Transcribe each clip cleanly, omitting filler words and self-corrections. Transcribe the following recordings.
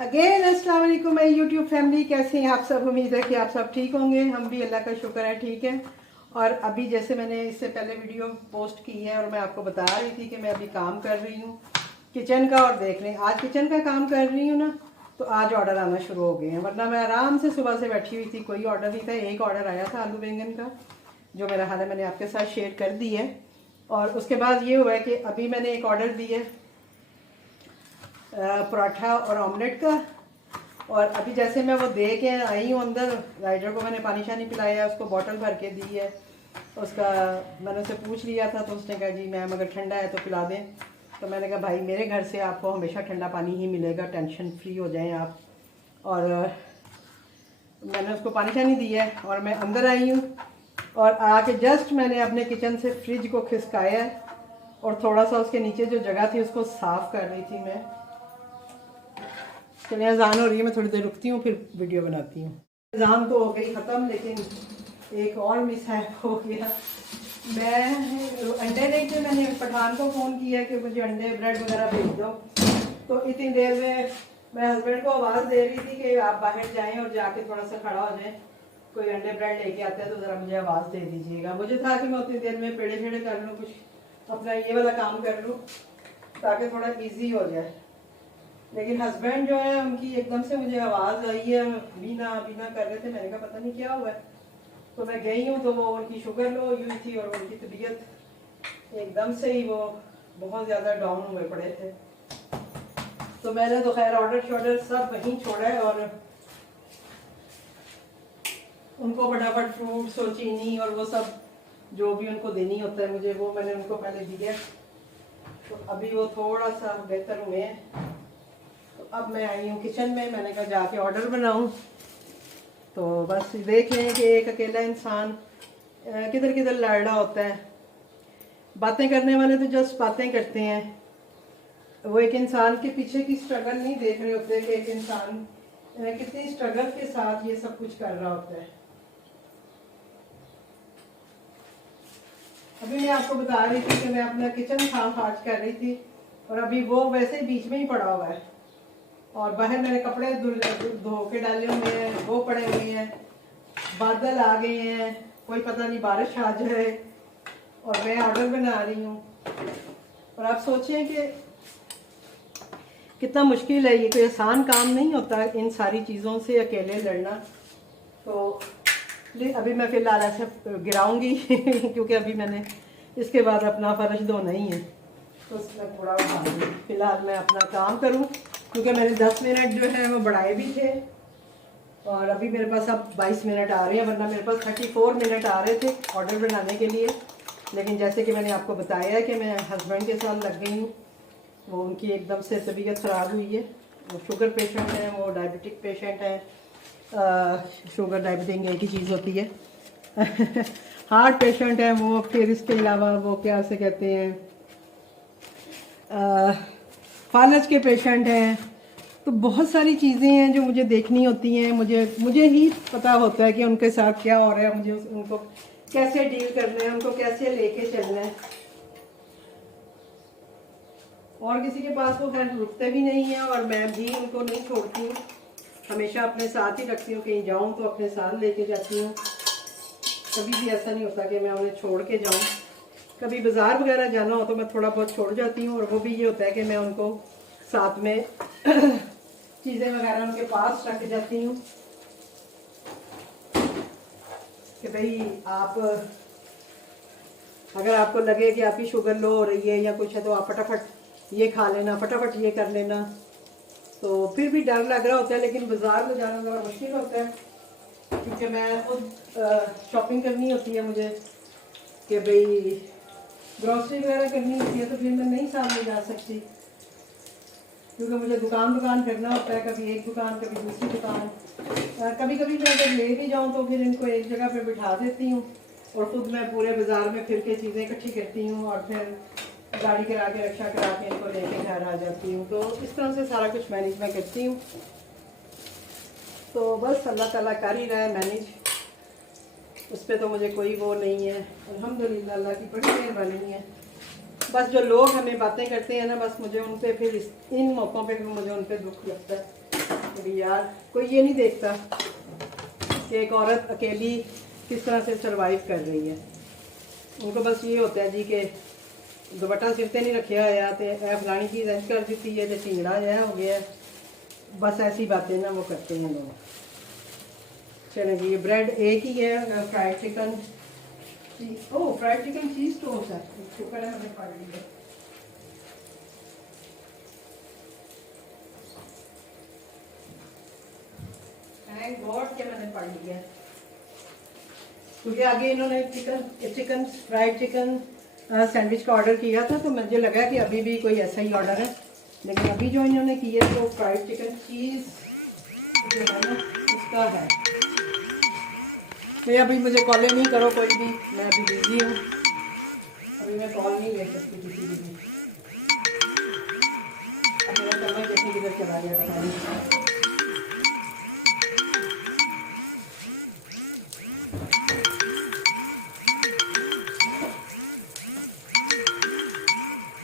Again अस्सलाम वालेकुम my YouTube family, कैसे हैं आप सब। उम्मीद है कि आप सब ठीक होंगे। हम भी अल्लाह का शुक्र है ठीक है। और अभी जैसे मैंने इससे पहले वीडियो पोस्ट की है और मैं आपको बता रही थी कि मैं अभी काम कर रही हूँ किचन का। और देख लें आज किचन का काम कर रही हूँ ना, तो आज ऑर्डर आना शुरू हो गए हैं, वरना मैं आराम से सुबह से बैठी हुई थी, कोई ऑर्डर नहीं था। एक ऑर्डर आया था आलू बैंगन का, जो मेरा हाल है मैंने आपके साथ शेयर कर दी है। और उसके बाद ये हुआ है कि अभी मैंने एक ऑर्डर दी है पराठा और ऑमलेट का। और अभी जैसे मैं वो दे के आई हूँ अंदर, राइडर को मैंने पानी शानी पिलाया, उसको बॉटल भर के दी है। उसका मैंने उससे पूछ लिया था तो उसने कहा जी मैम अगर ठंडा है तो पिला दें। तो मैंने कहा भाई मेरे घर से आपको हमेशा ठंडा पानी ही मिलेगा, टेंशन फ्री हो जाएं आप। और मैंने उसको पानी शानी दिया है और मैं अंदर आई हूँ। और आके जस्ट मैंने अपने किचन से फ्रिज को खिसकाया है और थोड़ा सा उसके नीचे जो जगह थी उसको साफ़ कर रही थी मैं। चलिए अजान हो रही है, मैं थोड़ी देर रुकती हूँ फिर वीडियो बनाती हूँ। अजान तो हो गई ख़त्म, लेकिन एक और मिसहैप हो गया। मैं अंडे देख के मैंने पठान को फ़ोन किया कि मुझे अंडे ब्रेड वगैरह भेज दो। तो इतनी देर में मैं हस्बैंड को आवाज़ दे रही थी कि आप बाहर जाएं और जाके थोड़ा सा खड़ा हो जाएं, कोई अंडे ब्रेड लेके आता है तो ज़रा मुझे आवाज़ दे दीजिएगा। मुझे था कि मैं उतनी देर में पेड़े फेड़े कर लूँ, कुछ अपना ये वाला काम कर लूँ ताकि थोड़ा ईजी हो जाए। लेकिन हस्बैंड जो है उनकी एकदम से मुझे आवाज़ आई है, बीना बीना कर रहे थे। मैंने कहा पता नहीं क्या हुआ है। तो मैं गई हूँ तो वो उनकी शुगर लो हुई थी और उनकी तबीयत एकदम से ही वो बहुत ज़्यादा डाउन हुए पड़े थे। तो मैंने तो खैर ऑर्डर शॉर्डर सब वहीं छोड़ा है और उनको फटाफट फ्रूट्स और चीनी और वो सब जो भी उनको देनी होता है मुझे, वो मैंने उनको पहले दिया। तो अभी वो थोड़ा सा बेहतर हुए हैं। तो अब मैं आई हूँ किचन में, मैंने कहा जाके ऑर्डर बनाऊँ। तो बस देख लें कि एक अकेला इंसान किधर किधर लड़ रहा होता है। बातें करने वाले तो जस्ट बातें करते हैं, वो एक इंसान के पीछे की स्ट्रगल नहीं देख रहे होते कि एक इंसान कितनी स्ट्रगल के साथ ये सब कुछ कर रहा होता है। अभी मैं आपको बता रही थी कि मैं अपना किचन साफ आज कर रही थी और अभी वो वैसे बीच में ही पड़ा हुआ है। और बाहर मैंने कपड़े धो के डाले हुए हैं, वो पड़े हुए हैं। बादल आ गए हैं, कोई पता नहीं बारिश आ जाए। और मैं ऑर्डर बना रही हूँ। और आप सोचें कि कितना मुश्किल है, ये कोई आसान काम नहीं होता इन सारी चीज़ों से अकेले लड़ना। तो अभी मैं फ़िलहाल ऐसे गिराऊंगी क्योंकि अभी मैंने इसके बाद अपना फर्श धोना ही है, तो उसमें थोड़ा उठाऊंगी। फ़िलहाल मैं अपना काम करूँ क्योंकि मैंने 10 मिनट जो है वो बढ़ाए भी थे और अभी मेरे पास अब 22 मिनट आ रहे हैं, वरना मेरे पास 34 मिनट आ रहे थे ऑर्डर बनाने के लिए। लेकिन जैसे कि मैंने आपको बताया है कि मैं हस्बैंड के साथ लग गई हूँ। वो उनकी एकदम से तबीयत ख़राब हुई है, वो शुगर पेशेंट हैं, वो डायबिटिक पेशेंट हैं। शुगर डायबिटिक एक ही चीज़ होती है हार्ट पेशेंट है वो, फिर इसके अलावा वो क्या से कहते हैं फालज के पेशेंट हैं। तो बहुत सारी चीज़ें हैं जो मुझे देखनी होती हैं। मुझे ही पता होता है कि उनके साथ क्या हो रहा है, मुझे उनको कैसे डील करना है, उनको कैसे लेके चलना है। और किसी के पास वो खैर रुकते भी नहीं है और मैं भी उनको नहीं छोड़ती हूँ, हमेशा अपने साथ ही रखती हूँ। कहीं जाऊँ तो अपने साथ लेके जाती हूँ, कभी भी ऐसा नहीं होता कि मैं उन्हें छोड़ के जाऊँ। कभी बाज़ार वगैरह जाना हो तो मैं थोड़ा बहुत छोड़ जाती हूँ, और वो भी ये होता है कि मैं उनको साथ में चीज़ें वगैरह उनके पास रख जाती हूँ कि भाई आप अगर आपको लगे कि आपकी शुगर लो हो रही है या कुछ है तो आप फटाफट ये खा लेना, फटाफट ये कर लेना। तो फिर भी डर लग रहा होता है, लेकिन बाज़ार में जाना ज़रा मुश्किल होता है क्योंकि मैं खुद शॉपिंग करनी होती है मुझे, कि भाई ग्रॉसरी वगैरह करनी होती है, तो फिर मैं नहीं सामने जा सकती क्योंकि मुझे दुकान करना होता है। कभी एक दुकान कभी दूसरी दुकान। कभी कभी मैं अगर ले भी जाऊँ तो फिर इनको एक जगह पे बिठा देती हूँ और ख़ुद मैं पूरे बाज़ार में फिर के चीज़ें इकट्ठी करती हूँ और फिर गाड़ी करा के रिक्शा करा के इनको लेके घर आ जाती हूँ। तो इस तरह से सारा कुछ मैनेज मैं करती हूँ। तो बस अल्लाह ताला कर ही रहा है मैनेज, उस पर तो मुझे कोई वो नहीं है। अल्हम्दुलिल्लाह अल्लाह की बड़ी मेहरबानी है। बस जो लोग हमें बातें करते हैं ना, बस मुझे उन पर फिर इन मौक़ों पे मुझे उन पर दुख लगता है अभी यार कोई ये नहीं देखता कि एक औरत अकेली किस तरह से सरवाइव कर रही है। उनको बस ये होता है जी कि दुपट्टा सिरते नहीं रखे होया तो फलानी चीज़ ऐसी कर दी है, तो सिंगड़ा जहा हो गया, बस ऐसी बातें ना वो करते हैं लोग। चलें जी, ये ब्रेड एक ही है, फ्राइड चिकन, ओह फ्राइड चिकन चीज़ टोस्ट है, शुक्र है मैंने पढ़ लिया। थैंक गॉड कि मैंने पढ़ लिया, क्योंकि आगे इन्होंने चिकन फ्राइड चिकन सैंडविच का ऑर्डर किया था, तो मुझे लगा कि अभी भी कोई ऐसा ही ऑर्डर है, लेकिन अभी जो इन्होंने किया तो फ्राइड चिकन चीज़ जो है ना उसका है। तो अभी मुझे कॉल नहीं करो कोई भी, मैं अभी बिजी हूँ, अभी मैं कॉल नहीं ले सकती किसी की भी। अब मेरा समझ जैसे किधर चला गया पता नहीं।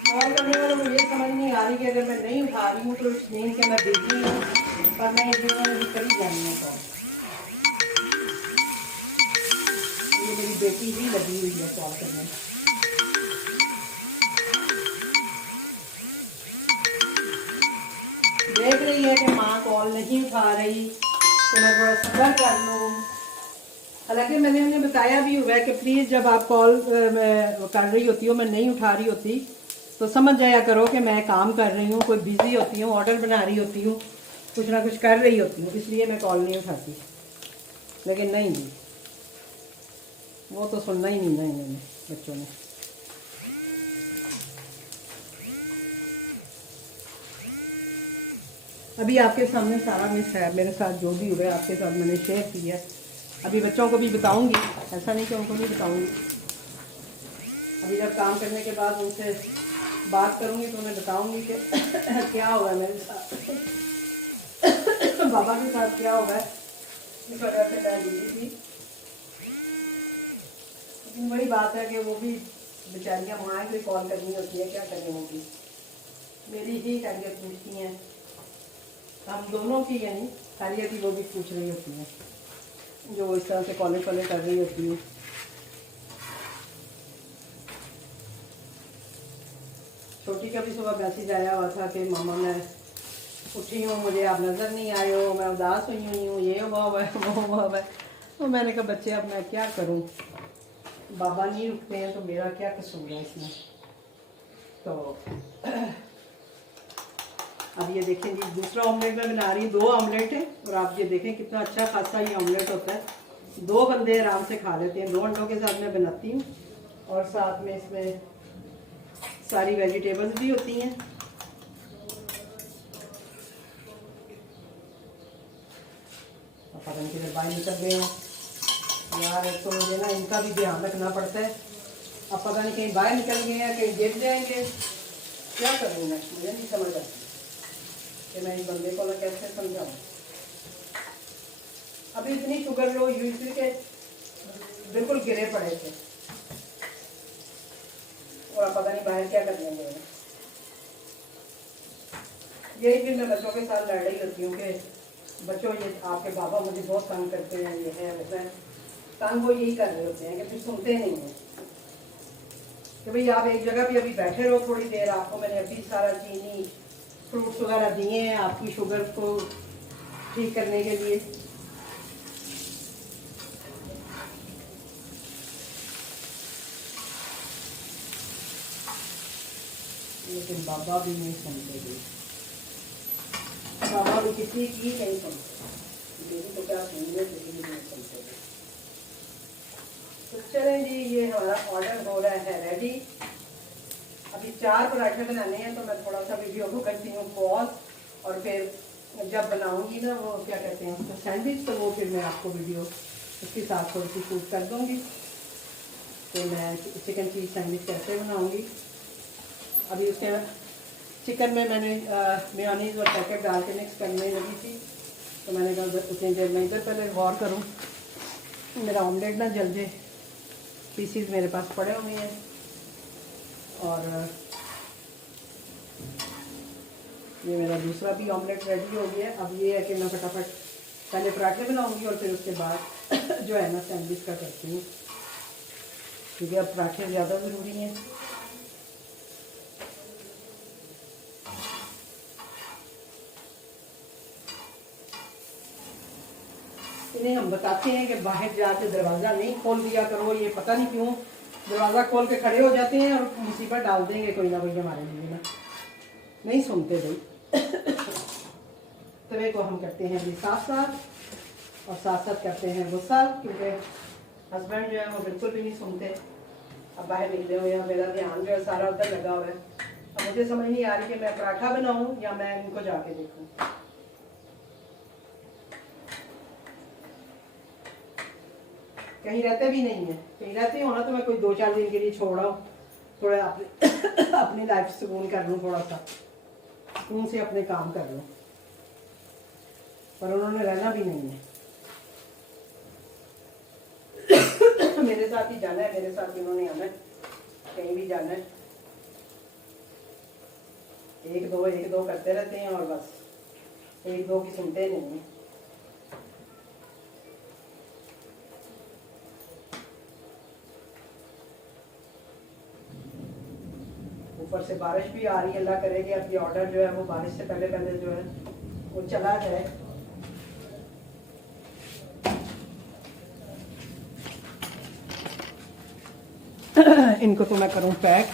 कॉल करने वालों को ये समझ नहीं आ रही कि अगर मैं नहीं उठा रही हूँ तो नहीं कि मैं बिजी हूँ, पर मैं इस दिन में कर ही जानी है कॉल। ये मेरी बेटी ही लगी हुई है कॉल करने। देख रही है कि माँ कॉल नहीं उठा रही तो मैं थोड़ा सब्र कर लूँ। हालांकि मैंने उन्हें बताया भी हुआ है कि प्लीज़ जब आप कॉल कर रही होती हो, मैं नहीं उठा रही होती, तो समझ जाया करो कि मैं काम कर रही हूँ, कोई बिज़ी होती हूँ, ऑर्डर बना रही होती हूँ, कुछ ना कुछ कर रही होती हूँ, इसलिए मैं कॉल नहीं उठाती। लेकिन नहीं जी, वो तो सुनना ही नहीं ना इन्होंने बच्चों ने। अभी आपके सामने सारा मिस है, मेरे साथ जो भी हुआ है आपके साथ मैंने शेयर किया। अभी बच्चों को भी बताऊंगी, ऐसा नहीं कि उनको नहीं बताऊंगी। अभी जब काम करने के बाद उनसे बात करूंगी तो उन्हें बताऊंगी कि क्या हुआ है मेरे साथ, बाबा के साथ क्या हुआ है, इस वजह से मैं बिजी थी। लेकिन वही बात है कि वो भी बेचारियाँ माँ कोई कॉल करनी होती है, क्या करनी होगी, मेरी ही खैरियत पूछती हैं, हम दोनों की यानी खैरियत ही वो भी पूछ रही होती हैं, जो इस तरह से कॉलेज कर रही होती है। छोटी का भी सुबह मैसेज आया हुआ था कि मामा मैं उठी हूँ, मुझे आप नज़र नहीं आए हो, मैं उदास हुई हूँ, ये हुआ है वो हुआ है। तो मैंने कहा बच्चे अब मैं क्या करूँ, बाबा नहीं उठते हैं तो मेरा क्या कसूर है इसमें। तो अब ये देखें जी, दूसरा ऑमलेट मैं बना रही हूँ, 2 ऑमलेट है, और आप ये देखें कितना अच्छा खासा ये ऑमलेट होता है, 2 बंदे आराम से खा लेते हैं। 2 अंडों के साथ मैं बनाती हूँ और साथ में इसमें सारी वेजिटेबल्स भी होती हैं। पता नहीं किधर बाहर निकल गए हैं यार, तो मुझे ना इनका भी ध्यान रखना पड़ता है। अब पता नहीं कहीं बाहर निकल गए हैं, कहीं गिर जाएंगे, क्या करूँ मैं, मुझे नहीं समझ आती कि मैं इस बंदे को ना कैसे समझाऊँ। अभी इतनी शुगर लो यूजली के बिल्कुल गिरे पड़े थे, और पता नहीं बाहर क्या कर लेंगे। यही फिर मैं बच्चों के साथ लड़ रही होती हूँ कि बच्चों ये आपके बाबा मुझे बहुत तंग करते हैं, ये है वैसा है, तंग वो यही कर रहे होते हैं कि फिर सुनते नहीं हैं कि भाई आप एक जगह भी अभी बैठे रहो थोड़ी देर, आपको मैंने अभी सारा चीनी फ्रूट्स वगैरह दिए हैं आपकी शुगर को ठीक करने के लिए। लेकिन बाबा भी नहीं सुनते थे, बाबा भी किसी की नहीं सुनते, मेरी तो क्या सुनिए, किसी भी नहीं सुनते थे। तो चलें जी, ये हमारा ऑर्डर हो रहा है रेडी। अभी 4 पराठे बनाने हैं, तो मैं थोड़ा सा वीडियो को करती हूँ पॉज, और फिर जब बनाऊंगी ना वो क्या कहते हैं उसको सैंडविच, तो वो फिर मैं आपको वीडियो उसके साथ थोड़ी सी शूट कर दूँगी। तो मैं चिकन चीज़ सैंडविच कैसे बनाऊँगी। अभी उसके चिकन में मैंने मेयोनीज़ और पैकेट डाल के मिक्स करने लगी थी, तो मैंने कहा उतनी देर में इधर पहले गौर करूँ, मेरा ऑमलेट ना जल जाए। पीसीज मेरे पास पड़े हुए हैं, और ये मेरा दूसरा भी ऑमलेट रेडी हो गया। अब ये है कि मैं फटाफट पहले पराठे बनाऊंगी और फिर उसके बाद जो है ना सैंडविच का करती हूँ, क्योंकि अब पराठे ज़्यादा ज़रूरी हैं। इन्हें हम बताते हैं कि बाहर जाके दरवाज़ा नहीं खोल दिया करो, ये पता नहीं क्यों दरवाज़ा खोल के खड़े हो जाते हैं और मुसीबत डाल देंगे कोई ना कोई हमारे लिए ना, नहीं सुनते भाई। तवे को हम करते हैं अभी साथ साथ और साथ साथ करते हैं गुस्सा, क्योंकि हस्बैंड जो है वो बिल्कुल भी नहीं सुनते। अब बाहर निकले हुए हैं, मेरा ध्यान जो है सारा उधर लगा हुआ है। अब मुझे समझ नहीं आ रही कि मैं पराठा बनाऊं या मैं इनको जाके देखूं। कहीं रहते भी नहीं है, कहीं रहते हो ना तो मैं कोई 2-4 दिन के लिए छोड़ आऊँ, थोड़ा अपनी लाइफ सुकून कर लूँ, थोड़ा सा सुकून से अपने काम कर लूँ, पर उन्होंने रहना भी नहीं है। मेरे साथ ही जाना है, मेरे साथ ही उन्होंने आना है, कहीं भी जाना है। एक दो करते रहते हैं और बस एक दो की सुनते नहीं हैं। ऊपर से बारिश भी आ रही है, अल्लाह करे कि अब ये ऑर्डर जो है वो बारिश से पहले पहले जो है वो चला जाए। इनको तो मैं करूं पैक।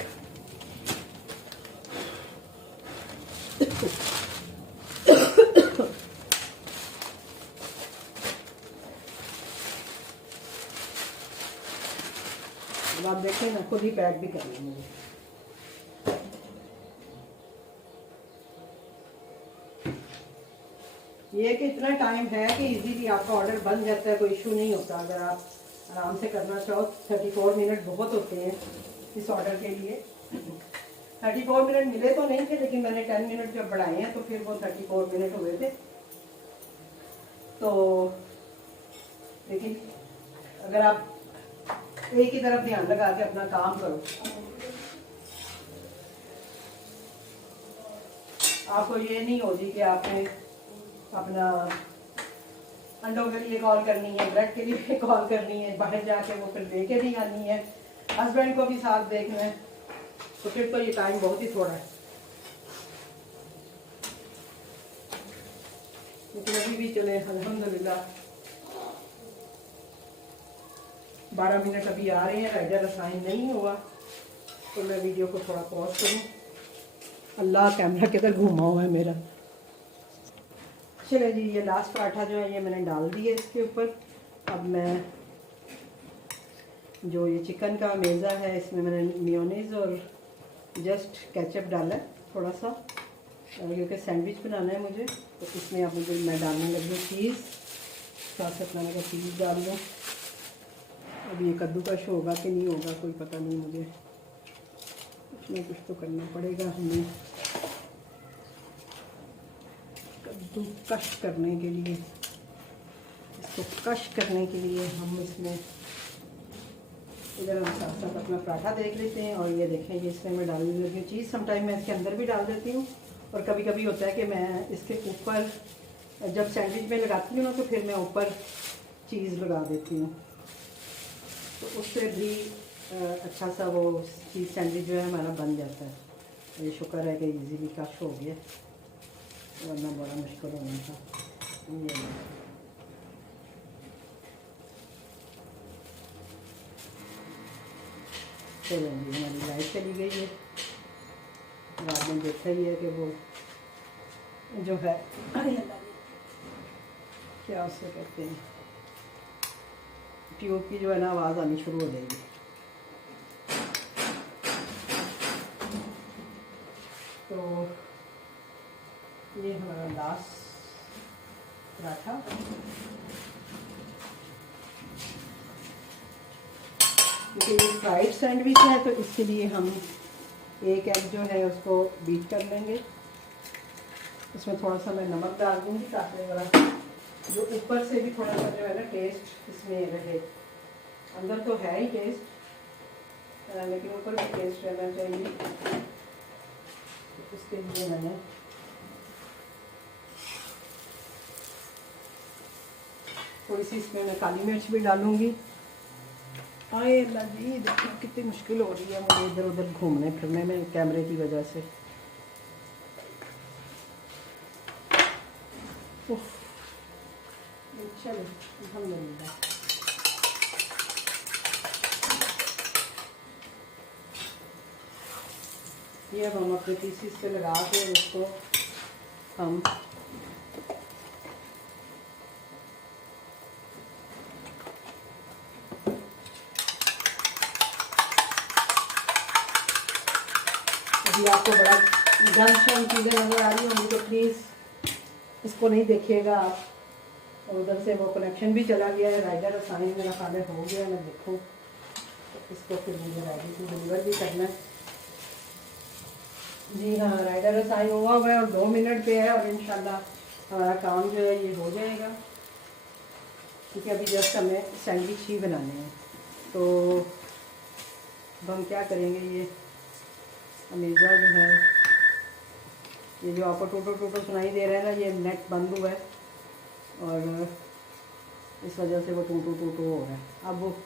आप देखें ना, खुद ही पैक भी कर लेंगे। ये कि इतना टाइम है कि इजीली आपका ऑर्डर बन जाता है, कोई इशू नहीं होता। अगर आप आराम से करना चाहो 34 मिनट बहुत होते हैं इस ऑर्डर के लिए। 34 मिनट मिले तो नहीं थे, लेकिन मैंने 10 मिनट जब बढ़ाए हैं तो फिर वो 34 मिनट हुए थे। तो लेकिन अगर आप एक ही तरफ ध्यान लगा के अपना काम करो, आपको ये नहीं होगी कि आपने अपना अंडों के लिए कॉल करनी है, ब्रेड के लिए कॉल करनी है, बाहर जाके वो फिर लेके नहीं आनी है, हस्बैंड को भी साथ देखना है, तो फिर तो ये टाइम बहुत ही थोड़ा है। लेकिन अभी भी चले अल्हम्दुलिल्लाह 12 मिनट अभी आ रहे हैं, राइडर असाइन नहीं हुआ तो मैं वीडियो को थोड़ा पॉज करूँ। अल्लाह कैमरा किधर घूमा हुआ है मेरा। चले जी, ये लास्ट पराठा जो है ये मैंने डाल दिया इसके ऊपर। अब मैं जो ये चिकन का मेज़ा है इसमें मैंने मेयोनीज़ और जस्ट केचप डाला है थोड़ा सा, क्योंकि सैंडविच बनाना है मुझे, तो इसमें आप मुझे मैं डालने लगी हूँ चीज़, साथ साथ मैंने कहा चीज़ डाल दूँ। अब ये कद्दूकश होगा कि नहीं होगा कोई पता नहीं मुझे, कुछ ना कुछ तो करना पड़ेगा हमें कद्दू कश करने के लिए। इसको कश करने के लिए हम इसमें इधर हम साथ साथ अपना पराठा देख लेते हैं। और ये देखें, ये इसमें मैं डालने लगी हूँ चीज़। समटाइम मैं इसके अंदर भी डाल देती हूँ, और कभी कभी होता है कि मैं इसके ऊपर जब सैंडविच में लगाती हूँ ना तो फिर मैं ऊपर चीज़ लगा देती हूँ, तो उससे भी अच्छा सा वो चीज़ सैंडविच जो है हमारा बन जाता है। ये शुक्र है कि इजीली कश हो गया, वरना बड़ा मुश्किल होना था। चलो जी, हमारी लाइट चली गई है। आपने देखा ही है कि वो जो है क्या उससे कहते हैं, ट्यूब की जो है ना आवाज़ आनी शुरू हो जाएगी। तो ये हमारा लास्ट पराठा। क्योंकि ये फ्राइड सैंडविच है तो इसके लिए हम एक एग जो है उसको बीट कर लेंगे। इसमें थोड़ा सा मैं नमक डाल दूँगी ताकि ज़रा जो ऊपर से भी थोड़ा सा जो है ना टेस्ट इसमें रहे। अंदर तो है ही टेस्ट, लेकिन ऊपर भी टेस्ट रहना चाहिए। तो उसके लिए मैंने थोड़ी सी इसमें मैं काली मिर्च भी डालूँगी। आए अल्लाह जी, देखो कितनी मुश्किल हो रही है मुझे इधर उधर घूमने फिरने में कैमरे की वजह से। चलो अल्हम्दुलिल्लाह। ये अब हम अपने पीसीस पे लगा के उसको हम अभी आपको बड़ा गंद शम चीज़ें नज़र आ रही होंगी तो प्लीज़ इसको नहीं देखिएगा आप। और उधर से वो कनेक्शन भी चला गया है। राइडर साइन मेरा खाने हो गया, मैं देखूँ तो इसको फिर मुझे राइडर को डिलीवर भी करना है। जी हाँ, राइडर साइन हुआ है और 2 मिनट पे है और इंशाल्लाह हमारा काम जो है ये हो जाएगा, क्योंकि अभी जस्ट हमें सैंडविच ही बनाने हैं। तो अब हम क्या करेंगे, ये अमेज़ा जो है, ये जो आपको टूटो टूटो सुनाई दे रहा है ना, ये नेट बंद हुआ है और इस वजह से वो टूटो टूटो हो रहा है। अब वो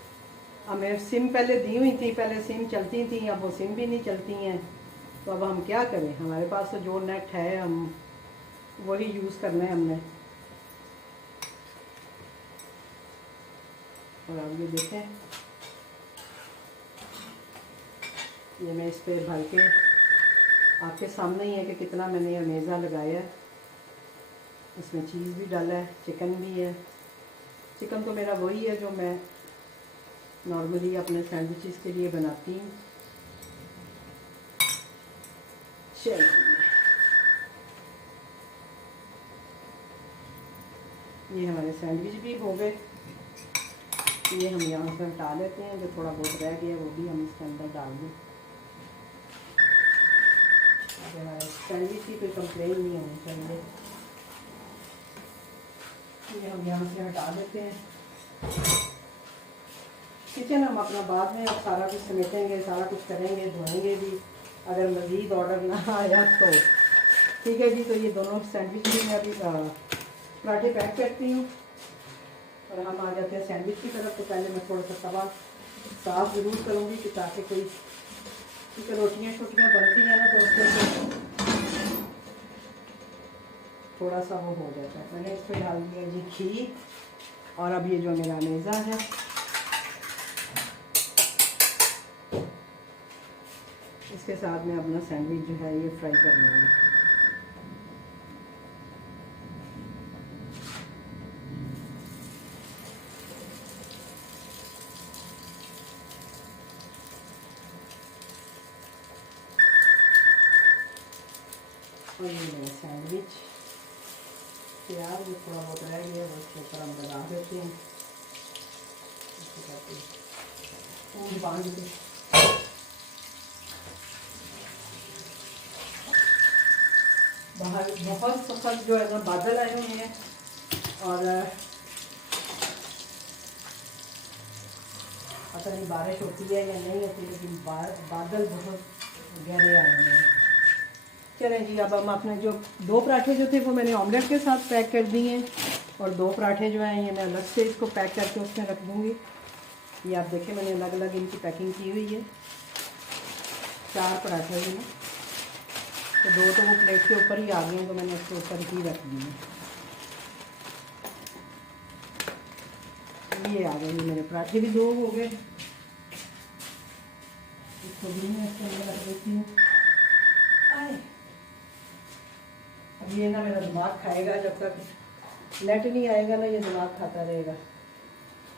हमें सिम पहले दी हुई थी, पहले सिम चलती थी, अब वो सिम भी नहीं चलती हैं। तो अब हम क्या करें, हमारे पास तो जो नेट है हम वही यूज़ करना है हमने। और अब ये देखें, ये मैं इस पर भर के आपके सामने ही है कि कितना मैंने अमेज़ा लगाया है। इसमें चीज़ भी डाला है, चिकन भी है। चिकन तो मेरा वही है जो मैं नॉर्मली अपने सैंडविचेस के लिए बनाती हूँ। ये हमारे सैंडविच भी हो गए। ये हम यहाँ से हटा लेते हैं, जो थोड़ा बहुत रह गया वो भी हम इसके अंदर डाल दें। हमारे सैंडविच की कोई कंप्लेन नहीं होनी चाहिए। ये हम यहाँ से हटा देते हैं। किचन हम अपना बाद में अब सारा कुछ समेटेंगे, सारा कुछ करेंगे, धोएंगे भी। अगर मज़ीद ऑर्डर ना आया तो ठीक है जी। तो ये दोनों सैंडविच भी मैं अभी पराठे पैक करती हूँ और हम आ जाते हैं सैंडविच की तरफ। तो पहले मैं थोड़ा सा तवा साफ़ ज़रूर करूँगी कि ताकि कोई, क्योंकि रोटियाँ छोटियाँ बनती हैं ना तो उससे थोड़ा सा वो हो जाता है। मैंने इस पर डाल दिया जी घी। और अब ये जो मेरा अमेज़ा है, इसके साथ में अपना सैंडविच जो है ये फ्राई कर लूँगी। और ये मेरा सैंडविच तैयार, जो थोड़ा बहुत रह गया है उसके ऊपर हम लगा देते हैं। बांध के बाहर बहुत सख्त जो है ना बादल आए हुए हैं और पता नहीं बारिश होती है या नहीं होती, लेकिन बादल बहुत गहरे आए हुए हैं। चलें जी, अब हम अपने जो 2 पराठे जो थे वो मैंने ऑमलेट के साथ पैक कर दिए हैं और 2 पराठे जो हैं ये मैं अलग से इसको पैक करके उसमें रख दूँगी। ये आप देखें मैंने अलग अलग इनकी पैकिंग की हुई है। 4 पराठे हैं, तो 2 तो वो प्लेट के ऊपर ही आ गए हैं, तो मैंने उसके ऊपर ही रख दिए। ये आ गए मेरे पराठे भी 2 हो गए। इसको भी मैं इसके अंदर रख देती हूँ। अब ये ना मेरा दिमाग खाएगा, जब तक नेट नहीं आएगा ना ये दिमाग खाता रहेगा।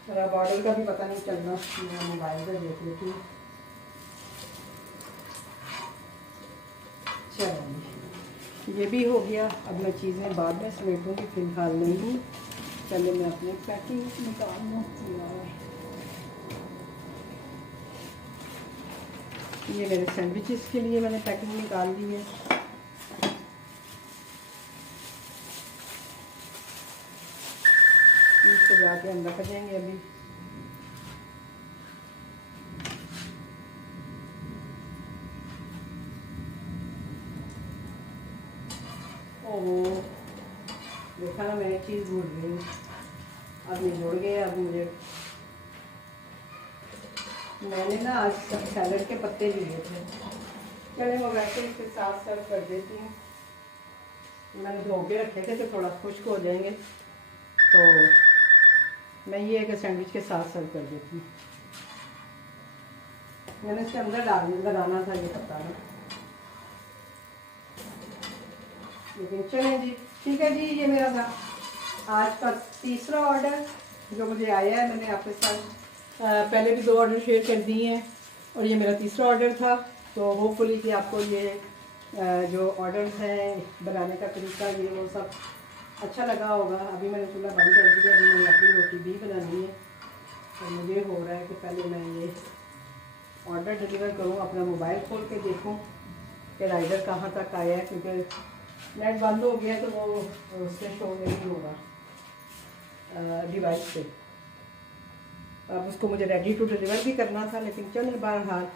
मेरा बॉर्डर का भी पता नहीं चलना, मैं मोबाइल पर देख लेती हूँ। चलो ये भी हो गया। अब मैं चीज़ें बाद में समेटूँगी, फिलहाल नहीं। पहले मैं अपनी पैकिंग निकाल लूँ। ये मेरे सैंडविचेस के लिए मैंने पैकिंग निकाल ली है। इसको जाके हम रख देंगे अभी। ओह देखा ना, मैं एक चीज़ भूल गई। अब ये जुड़ गए। अब मुझे मैंने ना आज सैलड के पत्ते लिए थे, चले वो वैसे इसके साथ सर्व कर देती हूँ। मैंने धो के रखे थे तो थोड़ा खुश्क हो जाएंगे, तो मैं ये एक सैंडविच के साथ सर्व कर देती हूँ। मैंने इसके अंदर लगाना था ये पता नहीं, लेकिन चलें जी, ठीक है जी। ये मेरा था आज का तीसरा ऑर्डर जो मुझे आया है। मैंने आपके साथ पहले भी 2 ऑर्डर शेयर कर दिए हैं और ये मेरा तीसरा ऑर्डर था। तो होपफुली कि आपको ये जो ऑर्डर हैं बनाने का तरीका ये वो सब अच्छा लगा होगा। अभी मैंने चूल्हा बंद कर दिया, अभी मैंने अपनी रोटी भी बनानी है और मुझे हो रहा है कि पहले मैं ये ऑर्डर डिलीवर करूँ, अपना मोबाइल खोल के देखूँ कि राइडर कहाँ तक आया है, क्योंकि नेट बंद हो गया तो वो उससे शो नहीं होगा डिवाइस पे। अब उसको मुझे रेडी टू डिलीवर भी करना था, लेकिन चलो बहरहाल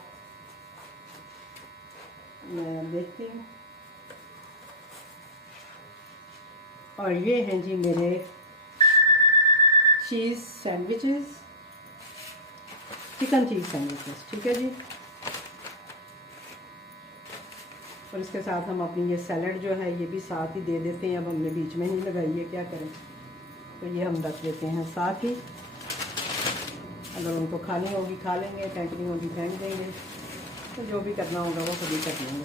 मैं देखती हूँ। और ये हैं जी मेरे चीज़ सैंडविचेस, चिकन चीज़ सैंडविचेस, ठीक है जी। और इसके साथ हम अपनी ये सैलड जो है ये भी साथ ही दे देते हैं। अब हमने बीच में नहीं लगाई है, क्या करें, तो ये हम रख देते हैं साथ ही। अगर उनको खानी होगी खा लेंगे, फेंकनी होगी फेंक देंगे, तो जो भी करना होगा वो कभी कर लेंगे,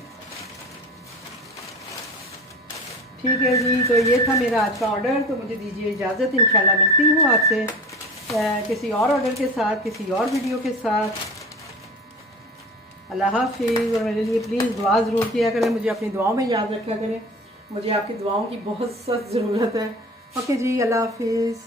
ठीक है जी। तो ये था मेरा आज का ऑर्डर। तो मुझे दीजिए इजाज़त, इंशाल्लाह मिलती हूँ आपसे किसी और ऑर्डर के साथ, किसी और वीडियो के साथ। अल्लाह हाफिज़। और मेरे लिए प्लीज़ दुआ ज़रूर किया करें, मुझे अपनी दुआओं में याद रखा करें, मुझे आपकी दुआओं की बहुत सख्त ज़रूरत है। ओके जी, अल्लाह हाफिज़।